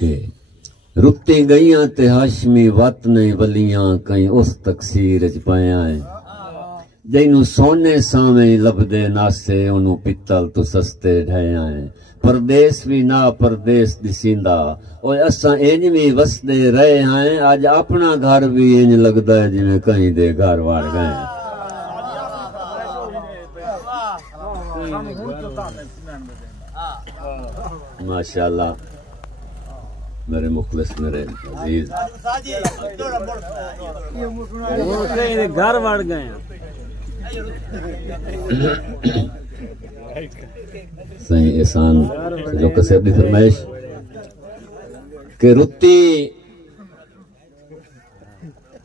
کہ رتی گئیاں تے ہاشمی وط نہیں ولیاں کہیں اس تقصیر اچ پائیاں ہیں جینوں سونے سامیں لبدے ناسے انہوں پتل تو سستے ڈھائیاں ہیں پردیس بھی نہ پردیس دسیندا اور اساں اینج بھی وسدے رہے ہیں آج اپنا گھر بھی اینج لگدا ہے جی میں کہیں دے گھر وار گئے ہیں ماشاءاللہ میرے مخلص میرے عزیز گھر وڑ گئے صحیح احسان جو کسے اپنی فرمائش کہ رتی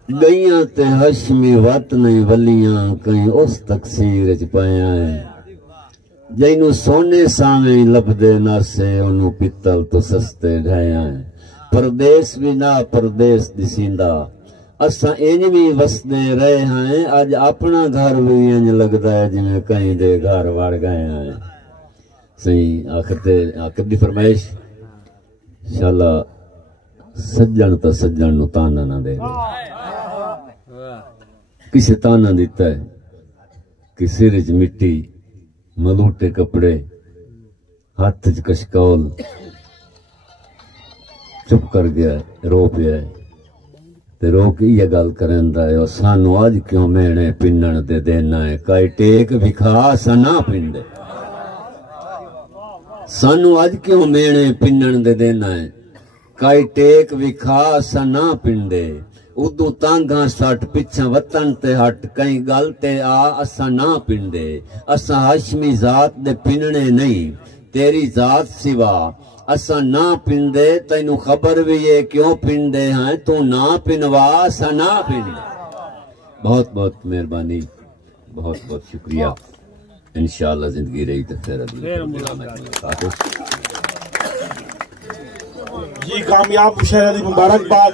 گئیاں تے ہشمی وط نہیں ولیاں کہیں اس تقصیر اچ پائیاں ہیں جینوں سونے سامیں لبدے ناسے انہوں پتل تو سستے ڈھائیاں ہیں پردیس بھی نہ پردیس دسیندا اساں اینج بھی وسدے رہے ہیں آج اپنا گھر بھی اینج لگدا ہے جی میں کہیں دے گھر وڑ گئے ہیں صحیح آخر دی فرمائش انشاءاللہ سجن تا سجن نو تانا نہ دے کسے تانا دیتا ہے کہ سر وچ مٹی ملوٹے کپڑے ہاتھ وچ کشکول چپ کر گیا رو پیا ہے تے رو کے یہ گل کرندا ہے اور سانو اج کیوں مینے پنن تے دینا ہے کئی ٹیک بھی کھا سنا پندے سانو اج کیوں مینے پنن دے دینا ہے کئی ٹیک بھی کھا سنا پندے ادو تانگاں سٹ پچھا وطن تے ہٹ کئی گل تے آ اساں نہ پندے اساں ہاشمی ذات دے پننے نہیں تیری ذات سوا اساں نہ پندے تینوں خبر بھی یہ کیوں پندے ہیں تو نہ پنوا اساں نہ پندے بہت بہت مہربانی بہت بہت شکریہ انشاءاللہ زندگی رہی تو خیر جی کامیاب مشاہدہ دی مبارکباد